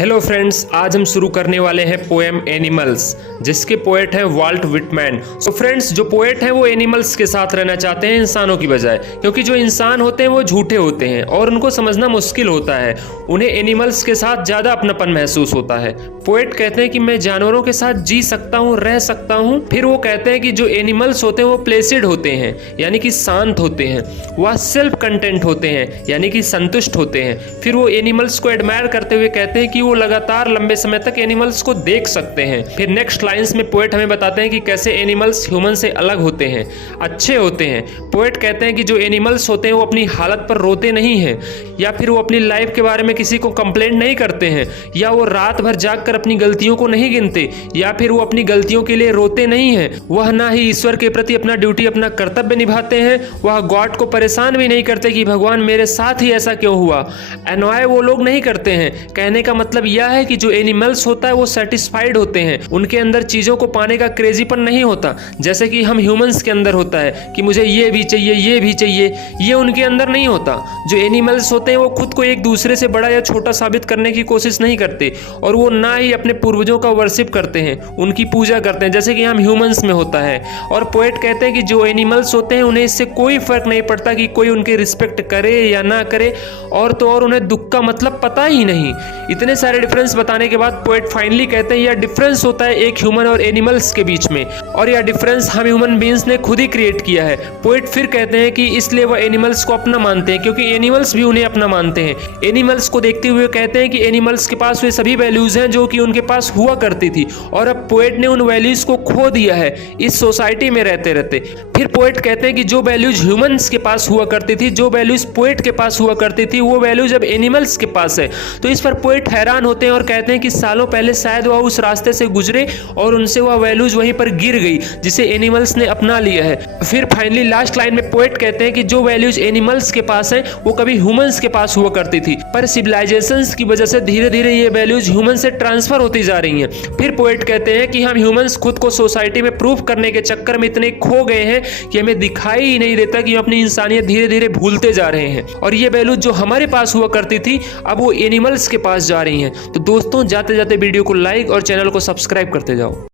Hello friends, आज हम शुरू करने वाले हैं पोएम एनिमल्स, जिसके पोएट है वाल्ट विटमैन। सो फ्रेंड्स, जो पोएट है वो एनिमल्स के साथ रहना चाहते हैं इंसानों की बजाय, क्योंकि जो इंसान होते हैं वो झूठे होते हैं और उनको समझना मुश्किल होता है। उन्हें एनिमल्स के साथ ज़्यादा अपनापन महसूस होता है। पोएट कहते हैं कि मैं जानवरों के साथ जी सकता हूँ, रह सकता हूँ। फिर वो कहते हैं कि जो एनिमल्स होते हैं वो प्लेसिड होते हैं, यानी कि शांत होते हैं। वह सेल्फ कंटेंट होते हैं, यानी कि संतुष्ट होते हैं। फिर वो एनिमल्स को एडमायर करते हुए कहते हैं कि वो लगातार लंबे समय तक एनिमल्स को देख सकते हैं। फिर नेक्स्ट लाइंस में पोएट हमें बताते हैं कि कैसे एनिमल्स ह्यूमन से अलग होते हैं, अच्छे होते हैं। पोएट कहते हैं कि जो एनिमल्स होते हैं वो अपनी हालत पर रोते नहीं हैं, या फिर वो अपनी लाइफ के बारे में किसी को कंप्लेंट नहीं करते हैं, या वो रात भर जागकर अपनी गलतियों को नहीं गिनते, या फिर वो अपनी गलतियों के लिए रोते नहीं हैं। वह ना ही ईश्वर के प्रति अपना ड्यूटी, अपना कर्तव्य निभाते हैं। वह गॉड को परेशान भी नहीं करते कि भगवान मेरे साथ ही ऐसा क्यों हुआ। एनॉय वो लोग नहीं करते हैं। कहने का मतलब यह है कि जो एनिमल्स होता है वो सेटिस्फाइड होते हैं। उनके अंदर चीजों को पाने का क्रेजीपन नहीं होता, जैसे कि हम ह्यूमंस के अंदर होता है कि मुझे ये भी चाहिए, ये भी चाहिए। ये उनके अंदर नहीं होता। जो एनिमल्स होते हैं वो खुद को एक दूसरे से बड़ा या छोटा साबित करने की कोशिश नहीं करते, और वो ना ही अपने पूर्वजों का वर्शिप करते हैं, उनकी पूजा करते हैं, जैसे कि हम ह्यूमंस में होता है। और पोएट कहते हैं कि जो एनिमल्स होते हैं उन्हें इससे कोई फर्क नहीं पड़ता कि कोई उनकी रिस्पेक्ट करे या ना करे, और तो और उन्हें दुख का मतलब पता ही नहीं। इतने सारे डिफरेंस बताने के बाद पोएट फाइनली कहते हैं यह डिफरेंस होता है एक ह्यूमन और एनिमल्स के बीच में, और यह डिफरेंस हम ह्यूमन बीइंग्स ने खुद ही क्रिएट किया है। पोएट फिर कहते हैं कि इसलिए वह एनिमल्स को अपना मानते हैं, क्योंकि एनिमल्स भी उन्हें अपना मानते हैं। एनिमल्स को देखते हुए कहते हैं कि एनिमल्स के पास वे सभी वैल्यूज हैं जो कि उनके पास हुआ करती थी, और अब पोएट ने उन वैल्यूज को खो दिया है इस सोसाइटी में रहते रहते। फिर पोएट कहते हैं कि जो वैल्यूज ह्यूमंस के पास हुआ करती थी, जो वैल्यूज पोएट के पास हुआ करती थी, वो वैल्यूज अब एनिमल्स के पास है। तो इस पर पोएट हैरान होते हैं और कहते हैं कि सालों पहले शायद वह उस रास्ते से गुजरे और उनसे वह वैल्यूज वहीं पर गिर गई जिसे एनिमल्स ने अपना लिया है। फिर फाइनली लास्ट लाइन में पोएट कहते हैं कि जो वैल्यूज एनिमल्स के पास हैं वो कभी ह्यूमंस के पास हुआ करती थी, पर सिविलाइजेशंस की वजह से धीरे धीरे ये वैल्यूज ह्यूमन से ट्रांसफर होती जा रही हैं। फिर पोएट कहते हैं कि हम ह्यूमंस खुद को सोसाइटी में प्रूव करने के चक्कर में इतने खो गए हैं कि हमें दिखाई ही नहीं देता कि हम अपनी इंसानियत धीरे धीरे भूलते जा रहे हैं, और ये वैल्यूज जो हमारे पास हुआ करती थी अब वो एनिमल्स के पास जा रही हैं। तो दोस्तों, जाते जाते वीडियो को लाइक और चैनल को सब्सक्राइब करते जाओ।